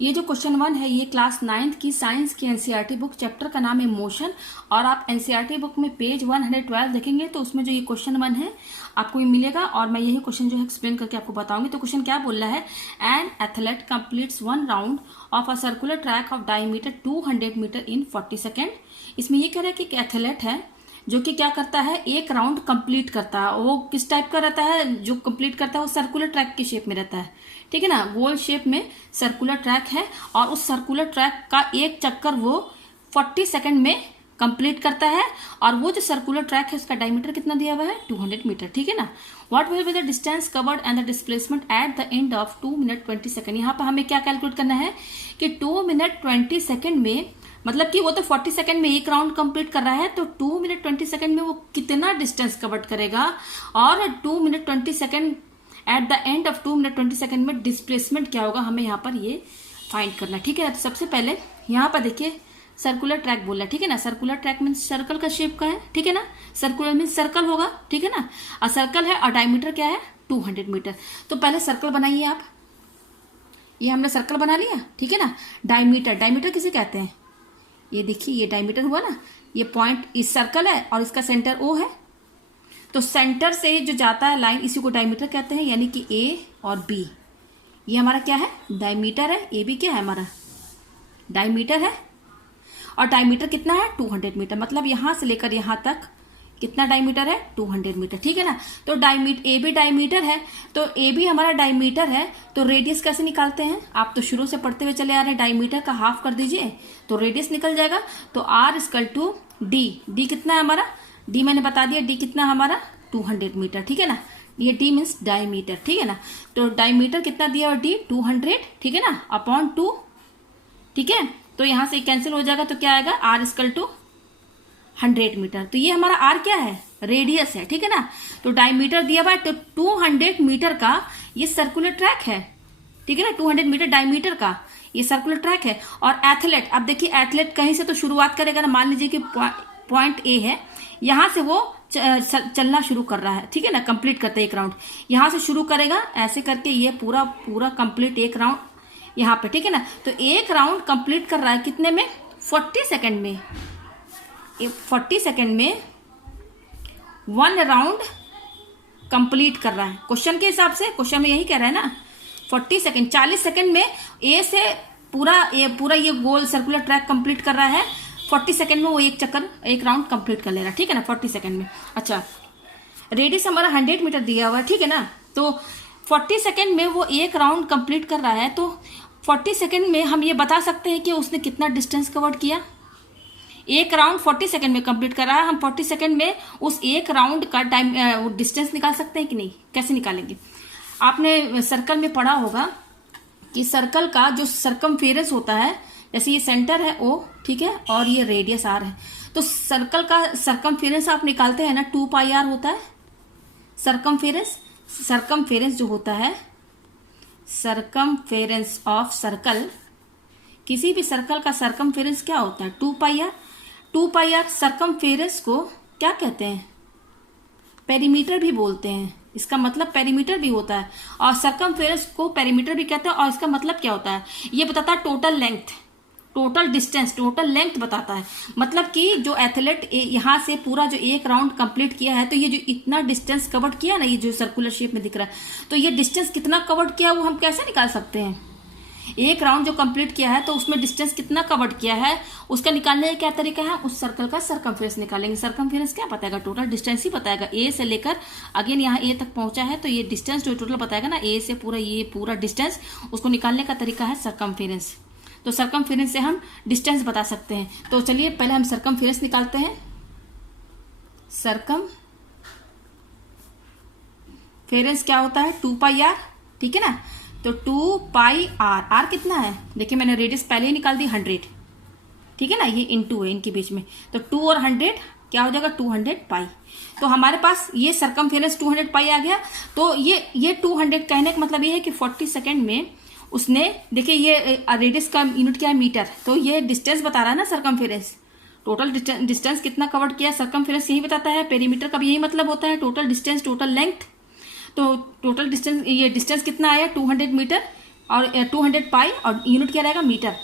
ये जो क्वेश्चन 1 है ये क्लास 9th की साइंस की एनसीईआरटी बुक, चैप्टर का नाम है मोशन। और आप एनसीईआरटी बुक में पेज 112 देखेंगे तो उसमें जो ये क्वेश्चन 1 है आपको ये मिलेगा और मैं यही क्वेश्चन जो है एक्सप्लेन करके आपको बताऊंगी। तो क्वेश्चन क्या बोल रहा है, an athlete completes 1 round of a circular track of diameter 200 metre in 40 second. इसमें ये कह रहा है कि एथलेट है जो कि क्या करता है, एक राउंड कंप्लीट करता है। वो किस टाइप का रहता है, जो कंप्लीट करता है वो सर्कुलर ट्रैक की शेप में रहता है, ठीक है ना, गोल शेप में सर्कुलर ट्रैक है और उस सर्कुलर ट्रैक का एक चक्कर वो 40 सेकंड में कंप्लीट करता है। और वो जो सर्कुलर ट्रैक है उसका डायमीटर कितना दिया हुआ है, 200 मीटर, ठीक है ना। What will be the distance covered and the displacement at the end of 2 minute 20 second. यहाँ पर हमें क्या कैलकुलेट करना है कि 2 मिनट 20 सेकंड में, मतलब कि वो तो 40 सेकंड में एक राउंड कंप्लीट कर रहा है, तो 2 मिनट 20 सेकंड में वो कितना डिस्टेंस कवर करेगा और 2 minute 20 second at the end of 2 minute 20 second में डिस्प्लेसमेंट क्या होगा, हमें यहाँ पर ये फाइंड करना, ठीक है। तो सबसे पहले यहाँ पर देखिए सर्कुलर ट्रैक बोल रहा है, ठीक है ना। सर्कुलर ट्रैक मीन्स सर्कल का शेप का है, ठीक है ना। सर्कुलर मीन्स सर्कल होगा, ठीक है ना। और सर्कल है और डायमीटर क्या है, 200 मीटर। तो पहले सर्कल बनाइए आप। ये हमने सर्कल बना लिया, ठीक है ना। डायमीटर, डायमीटर किसे कहते हैं, ये देखिए ये डायमीटर हुआ ना, ये पॉइंट इस सर्कल है और इसका सेंटर ओ है, तो सेंटर से जो जाता है लाइन इसी को डायमीटर कहते हैं, यानी कि ए और बी ये हमारा क्या है, डायमीटर है। ए बी क्या है, हमारा डायमीटर है। और डायमीटर कितना है, 200 मीटर, मतलब यहां से लेकर यहां तक कितना डायमीटर है, 200 मीटर, ठीक है ना। तो डायमीटर, ए बी डायमीटर है, तो ए बी हमारा डायमीटर है। तो रेडियस कैसे निकालते हैं, आप तो शुरू से पढ़ते हुए चले आ रहे हैं, डायमीटर का हाफ कर दीजिए तो रेडियस निकल जाएगा। तो R equal to D, D कितना है हमारा, डी मैंने बता दिया, डी कितना हमारा 200 मीटर, ठीक है ना। ये डी मीन्स डायमीटर, ठीक है ना। तो डायमीटर कितना दिया और डी 200, ठीक है ना, अपॉन 2, ठीक है। तो यहां से कैंसिल हो जाएगा, तो क्या आएगा, आर इक्वल टू 100 मीटर। तो ये हमारा आर क्या है, रेडियस है, ठीक है ना। तो डायमीटर दिया हुआ है, तो 200 मीटर का ये सर्कुलर ट्रैक है, ठीक है ना। 200 मीटर डायमीटर का ये सर्कुलर ट्रैक है। और एथलेट, अब देखिए एथलेट कहीं से तो शुरुआत करेगा ना, मान लीजिए कि पॉइंट ए है, यहां से वो चलना शुरू कर रहा है, ठीक है ना, कंप्लीट करते एक राउंड यहां से शुरू करेगा, ऐसे करके ये पूरा पूरा कंप्लीट एक राउंड यहाँ पे, ठीक है ना। तो एक राउंड कंप्लीट कर रहा है कितने में, 40 सेकंड में। 40 सेकंड में 1 राउंड कंप्लीट कर रहा है क्वेश्चन के हिसाब से। क्वेश्चन में यही कह रहा है ना, 40 सेकंड, 40 सेकंड में ए से पूरा ये गोल सर्कुलर ट्रैक कंप्लीट कर रहा है। 40 सेकंड में वो एक चक्कर, एक राउंड कंप्लीट कर ले रहा है, ठीक है ना, 40 सेकंड में। अच्छा, रेडियस हमारा 100 मीटर दिया हुआ है, ठीक है ना। तो 40 सेकंड में वो एक राउंड कंप्लीट कर रहा है, तो 40 सेकंड में हम ये बता सकते हैं कि उसने कितना डिस्टेंस कवर किया। एक राउंड 40 सेकंड में कंप्लीट कर रहा है, हम 40 सेकंड में उस एक राउंड का टाइम डिस्टेंस निकाल सकते हैं कि नहीं, कैसे निकालेंगे। आपने सर्कल में पढ़ा होगा कि सर्कल का जो सर्कमफेरेंस होता है, जैसे ये सेंटर है ओ, ठीक है, और ये रेडियस आर है, तो सर्कल का सर्कमफेरेंस आप निकालते हैं ना, 2 पाई आर होता है सर्कमफेरेंस। सर्कमफेरेंस जो होता है, सर्कमफेरेंस ऑफ सर्कल, किसी भी सर्कल का सर्कमफेरेंस क्या होता है, 2 पाई आर। 2 पाई आर सर्कमफेरेंस को क्या कहते हैं, पेरीमीटर भी बोलते हैं, इसका मतलब पेरीमीटर भी होता है, और सर्कमफेरेंस को पेरीमीटर भी कहते हैं। और इसका मतलब क्या होता है, ये बताता है total length, total distance, total length बताता है। मतलब कि जो एथलेट यहाँ से पूरा जो एक राउंड कंप्लीट किया है, तो ये जो इतना डिस्टेंस कवर किया ना, ये जो सर्कुलर शेप में दिख रहा है, तो ये डिस्टेंस कितना कवर किया वो हम कैसे निकाल सकते हैं। एक राउंड जो कंप्लीट किया है तो उसमें डिस्टेंस कितना कवर किया है, उसका निकालने का क्या तरीका है, उस सर्कल का सर्कमफेरेंस निकालेंगे। सर्कमफेरेंस क्या बताएगा, टोटल डिस्टेंस ही बताएगा। ए से लेकर अगेन यहाँ ए तक पहुंचा है, तो ये डिस्टेंस जो टोटल बताएगा ना, ए से पूरा ये पूरा डिस्टेंस, उसको निकालने का तरीका है सर्कमफेरेंस। तो सर्कमफेरेंस से हम डिस्टेंस बता सकते हैं। तो चलिए पहले हम सर्कमफेरेंस निकालते हैं। सर्कमफेरेंस क्या होता है, 2 पाई आर, ठीक है ना। तो 2 पाई आर, आर कितना है, देखिए मैंने रेडियस पहले ही निकाल दी 100, ठीक है ना, ये इनटू है इनके बीच में, तो 2 और 100 क्या हो जाएगा, 200 पाई। तो हमारे पास ये सर्कमफेरेंस 200 पाई आ गया। तो ये 200 कहने का मतलब ये है कि 40 सेकंड में उसने, देखिए ये रेडियस का यूनिट क्या है, मीटर, तो ये डिस्टेंस बता रहा है ना सर्कमफेरेंस, टोटल डिस्टेंस कितना कवर किया, सर्कमफेरेंस यही बताता है। पेरीमीटर का भी यही मतलब होता है, टोटल डिस्टेंस, टोटल लेंथ। तो टोटल डिस्टेंस, ये डिस्टेंस कितना आया, 200 मीटर, और 200 पाई, और यूनिट क्या रहेगा मीटर।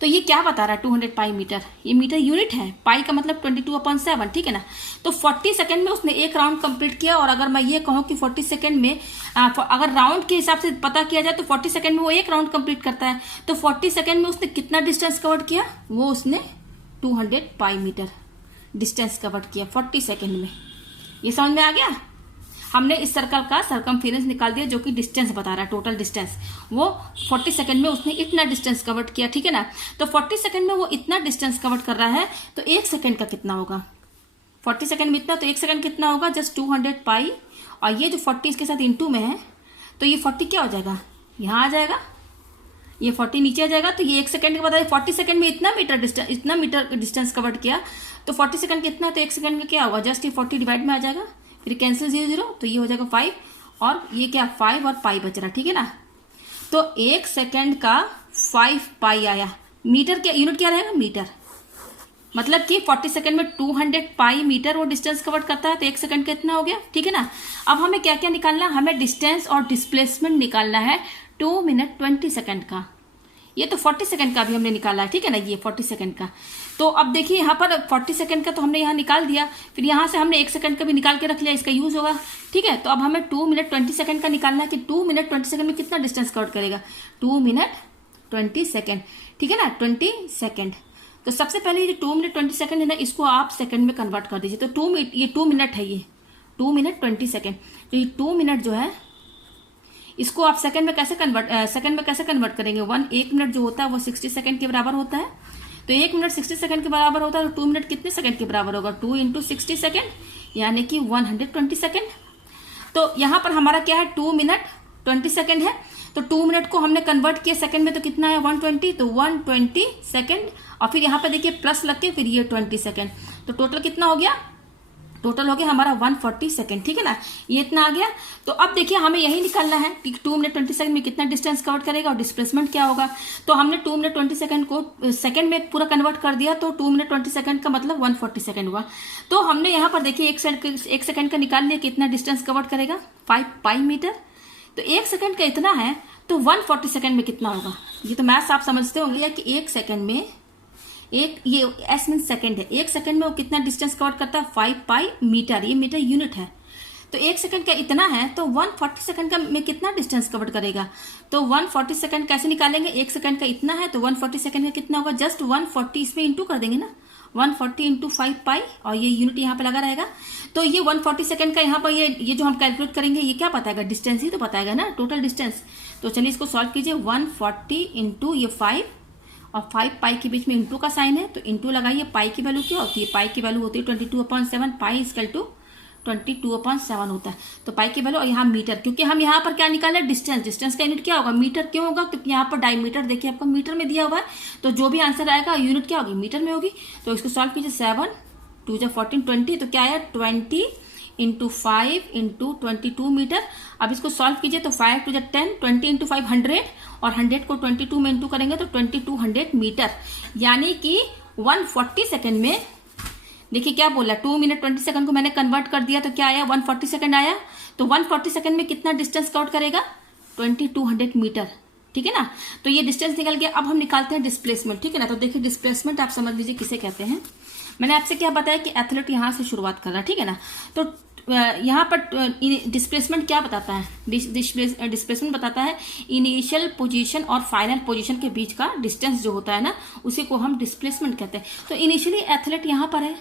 तो ये क्या बता रहा है 200 पाई मीटर, ये मीटर यूनिट है, पाई का मतलब 22/7, ठीक है ना। तो 40 सेकंड में उसने एक राउंड कंप्लीट किया। और अगर मैं ये कहूँ कि 40 सेकंड में अगर राउंड के हिसाब से पता किया जाए तो 40 सेकंड में वो एक राउंड कंप्लीट करता है। तो 40 सेकंड में उसने कितना डिस्टेंस कवर किया, वो उसने 200 पाई मीटर डिस्टेंस कवर किया 40 सेकंड में। ये समझ में आ गया। हमने इस सर्कल का सर्कमफेरेंस निकाल दिया जो कि डिस्टेंस बता रहा है, टोटल डिस्टेंस। वो 40 सेकंड में उसने इतना डिस्टेंस कवर किया, ठीक है ना। तो 40 सेकंड में वो इतना डिस्टेंस कवर कर रहा है, तो एक सेकंड का कितना होगा, 40 सेकंड में इतना, तो एक सेकंड कितना होगा, जस्ट 200 पाई। और ये जो 40 इसके साथ इंटू में है, तो ये 40 क्या हो जाएगा, यहाँ आ जाएगा, ये 40 नीचे आ जाएगा। तो ये एक सेकंड के बाद 40 सेकंड में इतना मीटर डिस्टेंस कवर किया, तो 40 सेकंड कितना, तो एक सेकंड का क्या होगा, जस्ट ये 40 डिवाइड में आ जाएगा, फिर कैंसिल 0 0, तो ये हो जाएगा 5, और ये क्या 5 और पाई बच रहा, ठीक है ना। तो एक सेकंड का 5 पाई आया। मीटर क्या यूनिट क्या रहेगा, मीटर। मतलब कि 40 सेकंड में 200 पाई मीटर वो डिस्टेंस कवर करता है, तो एक सेकंड का इतना हो गया, ठीक है ना। अब हमें क्या क्या निकालना, हमें डिस्टेंस और डिस्प्लेसमेंट निकालना है 2 मिनट 20 सेकंड का। ये तो 40 सेकंड का भी हमने निकाला है, ठीक है ना, ये 40 सेकंड का। तो अब देखिए यहाँ पर 40 सेकंड का तो हमने यहाँ निकाल दिया, फिर यहाँ से हमने 1 सेकंड का भी निकाल के रख लिया, इसका यूज होगा, ठीक है। तो अब हमें 2 मिनट 20 सेकंड का निकालना है कि 2 मिनट 20 सेकंड में कितना डिस्टेंस कवर करेगा, 2 मिनट 20 सेकंड, ठीक है ना, 20 सेकंड। तो सबसे पहले ये 2 मिनट 20 सेकंड है ना, इसको आप सेकंड में कन्वर्ट कर दीजिए। तो ये 2 मिनट है, ये 2 मिनट 20 सेकंड। तो ये 2 मिनट जो है इसको आप सेकंड में कैसे कन्वर्ट करेंगे, 1 मिनट जो होता है वो 60 सेकंड के बराबर होता है। तो 1 मिनट 60 सेकंड के बराबर होता है, तो 2 मिनट कितने सेकंड के बराबर होगा, 2 × 60 सेकंड, यानी कि 120 सेकंड। तो यहाँ पर हमारा क्या है, 2 मिनट 20 सेकंड है। तो 2 मिनट को हमने कन्वर्ट किया सेकंड में, तो कितना है 120, तो 120 सेकंड। और फिर यहाँ पे देखिए प्लस लग के फिर ये 20 सेकंड, तो टोटल कितना हो गया, टोटल हो गया हमारा 140 सेकंड, ठीक है ना, ये इतना आ गया। तो अब देखिए हमें यही निकालना है कि 2 मिनट 20 सेकंड में कितना डिस्टेंस कवर करेगा और डिस्प्लेसमेंट क्या होगा। तो हमने 2 मिनट 20 सेकंड को सेकंड में पूरा कन्वर्ट कर दिया, तो 2 मिनट 20 सेकंड का मतलब 140 सेकंड हुआ। तो हमने यहाँ पर देखिए एक सेकंड का निकाल लिया, कितना डिस्टेंस कवर करेगा, 5 पाई मीटर। तो एक सेकंड का इतना है, तो 140 सेकंड में कितना होगा। ये तो मैथ्स आप समझते होंगे कि एक सेकंड में ये एस मीन सेकंड है, एक सेकंड में वो कितना डिस्टेंस कवर करता है, 5 पाई मीटर, ये मीटर यूनिट है। तो एक सेकंड का इतना है, तो 140 सेकंड का में कितना डिस्टेंस कवर करेगा। तो 140 सेकंड कैसे निकालेंगे, एक सेकंड का इतना है, तो 140 सेकंड का कितना होगा, जस्ट 140 इसमें इंटू कर देंगे ना, 140 × 5 पाई, और ये यूनिट यहाँ पे लगा रहेगा। तो ये 140 सेकंड का यहाँ पर ये जो हम कैलकुलेट करेंगे, ये क्या बताएगा, डिस्टेंस ही तो बताएगा ना, टोटल डिस्टेंस। तो चलिए इसको सॉल्व कीजिए, 140 × ये 5 और 5 पाई के बीच में इंटू का साइन है, तो इंटू लगाइए। पाई की वैल्यू क्या होती है, पाई की वैल्यू होती है 22/7, पाई इक्वल टू 22/7 होता है। तो पाई की वैल्यू, और यहाँ मीटर, क्योंकि हम यहाँ पर क्या निकाले, डिस्टेंस, डिस्टेंस का यूनिट क्या होगा, मीटर। क्यों होगा, क्योंकि यहाँ पर डायमीटर देखिए आपको मीटर में दिया हुआ है, तो जो भी आंसर आएगा यूनिट क्या होगी, मीटर में होगी। तो इसको सॉल्व कीजिए, 7 2 × 14 20, तो क्या आया 20 × 5 × 22 मीटर। अब इसको सॉल्व कीजिए, तो 5 2 10, 20 × 5 100, और 100 को 22 में इंटू करेंगे तो 2200 मीटर, यानी कि 140 सेकंड में। देखिए क्या बोला, 2 मिनट 20 सेकंड को मैंने कन्वर्ट कर दिया, तो क्या आया 140 सेकंड आया। तो 140 सेकंड में कितना डिस्टेंस कवर करेगा, 2200 मीटर, ठीक है ना। तो ये डिस्टेंस निकल गया। अब हम निकालते हैं डिस्प्लेसमेंट, ठीक है ना। तो देखिए डिस्प्लेसमेंट आप समझ लीजिए किसे कहते हैं। मैंने आपसे क्या बताया कि एथलीट यहाँ से शुरुआत कर रहा है, ठीक है ना। तो यहाँ पर डिस्प्लेसमेंट क्या बताता है, डिस्प्लेसमेंट बताता है इनिशियल पोजीशन और फाइनल पोजीशन के बीच का डिस्टेंस जो होता है ना, उसी को हम डिस्प्लेसमेंट कहते हैं। तो इनिशियली एथलीट यहाँ पर है,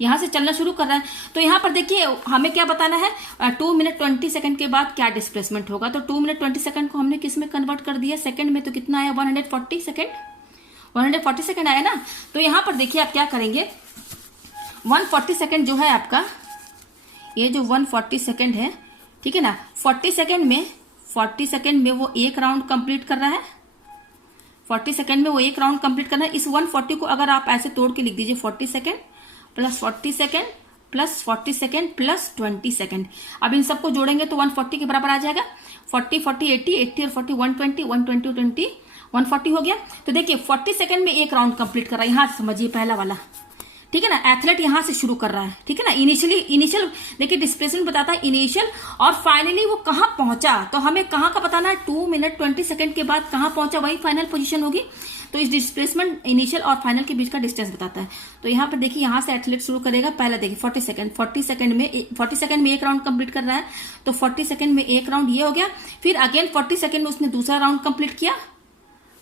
यहाँ से चलना शुरू कर रहा है, तो यहाँ पर देखिए हमें क्या बताना है, 2 मिनट 20 सेकंड के बाद क्या डिस्प्लेसमेंट होगा। तो 2 मिनट 20 सेकंड को हमने किस में कन्वर्ट कर दिया, सेकंड में, तो कितना आया 140 सेकंड, 140 सेकंड आया ना। तो यहाँ पर देखिए आप क्या करेंगे, 140 सेकंड जो है आपका, ये जो 140 सेकंड है, ठीक है ना, 40 सेकंड में वो एक राउंड कंप्लीट कर रहा है, 40 सेकंड में वो एक राउंड कंप्लीट करना है। इस 140 को अगर आप ऐसे तोड़ के लिख दीजिए, 40 second plus 40 second plus 40 second plus 20 second. अब इन सबको जोड़ेंगे तो 140 के बराबर आ जाएगा। 40 40 80 80 और 40 120 120 20 140 हो गया। तो देखिए 40 सेकंड में एक राउंड कंप्लीट कर रहा है, यहां से समझिए पहला वाला, ठीक है ना, एथलीट यहां से शुरू कर रहा है, ठीक है ना, इनिशियल देखिए डिस्प्लेसमेंट बताता है इनिशियल और फाइनली वो कहां पहुंचा, तो हमें कहां का बताना है, 2 मिनट 20 सेकंड के बाद कहां पहुंचा, वही फाइनल पोजीशन होगी। तो इस डिस्प्लेसमेंट इनिशियल और फाइनल के बीच का डिस्टेंस बताता है। तो यहाँ पर देखिए यहां से एथलीट शुरू करेगा, पहले देखिए 40 सेकंड में एक राउंड कंप्लीट कर रहा है, तो 40 सेकंड में एक राउंड ये हो गया, फिर अगेन 40 सेकंड में उसने दूसरा राउंड कंप्लीट किया,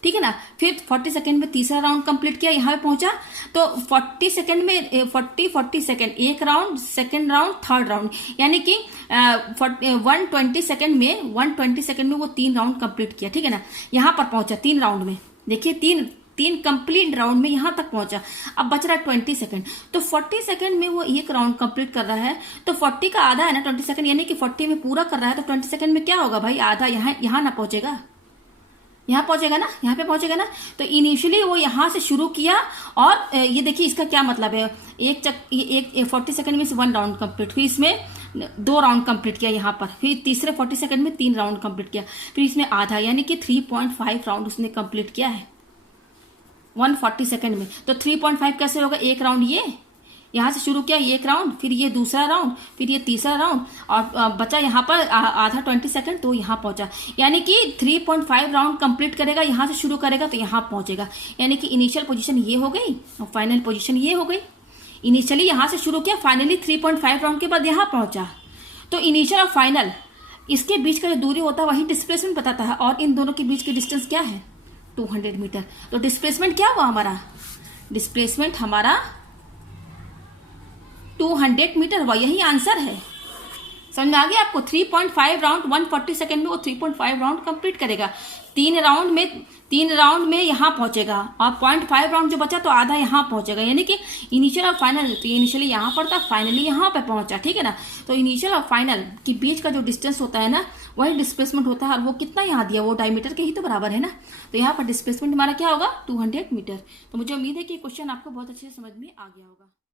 ठीक है ना, फिर 40 सेकंड में तीसरा राउंड कंप्लीट किया, यहाँ पे पहुंचा, तो 40 सेकंड में 40 सेकंड एक round, second round, third round, यानी कि 120 सेकंड में वो 3 राउंड कंप्लीट किया, ठीक है ना, यहाँ पर पहुंचा 3 राउंड में, देखिए तीन कंप्लीट राउंड में यहां तक पहुंचा। अब बच रहा है 20 सेकंड, तो 40 सेकंड में वो एक राउंड कंप्लीट कर रहा है, तो 40 का आधा है ना 20 सेकंड, यानी कि 40 में पूरा कर रहा है, तो 20 सेकंड में क्या होगा भाई, आधा यहाँ ना पहुंचेगा, यहाँ पहुंचेगा ना, यहाँ पे पहुंचेगा ना। तो इनिशियली वो यहां से शुरू किया और ये देखिए इसका क्या मतलब है, एक 40 सेकंड में 1 राउंड कंप्लीट, फिर इसमें 2 राउंड कंप्लीट किया यहाँ पर, फिर तीसरे 40 सेकंड में 3 राउंड कंप्लीट किया, फिर इसमें आधा यानी कि 3.5 राउंड उसने कंप्लीट किया है 140 सेकंड में। तो 3.5 कैसे होगा, एक राउंड ये यहां से शुरू किया एक राउंड, फिर ये दूसरा राउंड, फिर ये तीसरा राउंड, और बचा यहाँ पर आधा 20 सेकंड, तो यहाँ पहुंचा, यानी कि 3.5 राउंड कंप्लीट करेगा, यहां से शुरू करेगा तो यहाँ पहुंचेगा, यानी कि इनिशियल पोजीशन ये हो गई और फाइनल पोजीशन ये हो गई। इनिशियली यहां से शुरू किया, फाइनली 3.5 राउंड के बाद यहाँ पहुंचा, तो इनिशियल और फाइनल इसके बीच का जो दूरी होता है वही डिस्प्लेसमेंट बताता है, और इन दोनों के बीच की डिस्टेंस क्या है, 200 मीटर। तो डिस्प्लेसमेंट क्या हुआ हमारा, डिस्प्लेसमेंट हमारा 200 मीटर हुआ, यही आंसर है। समझ में आ गया आपको, 3.5 राउंड 140 सेकंड में वो 3.5 राउंड कंप्लीट करेगा, 3 राउंड में यहां पहुंचेगा, और 0.5 राउंड जो बचा तो आधा यहां पहुंचेगा, यानी कि इनिशियल और फाइनल, तो इनिशियली यहां पर था, फाइनली यहां पे पहुंचा, ठीक है ना। तो इनिशियल और फाइनल के बीच का जो डिस्टेंस होता है ना, वही डिस्प्लेसमेंट होता है, और वो कितना यहाँ दिया, वो डायमीटर के ही तो बराबर है ना। तो यहाँ पर डिस्प्लेसमेंट हमारा क्या होगा, 200 मीटर। तो मुझे उम्मीद है कि क्वेश्चन आपको बहुत अच्छे से समझ में आ गया होगा।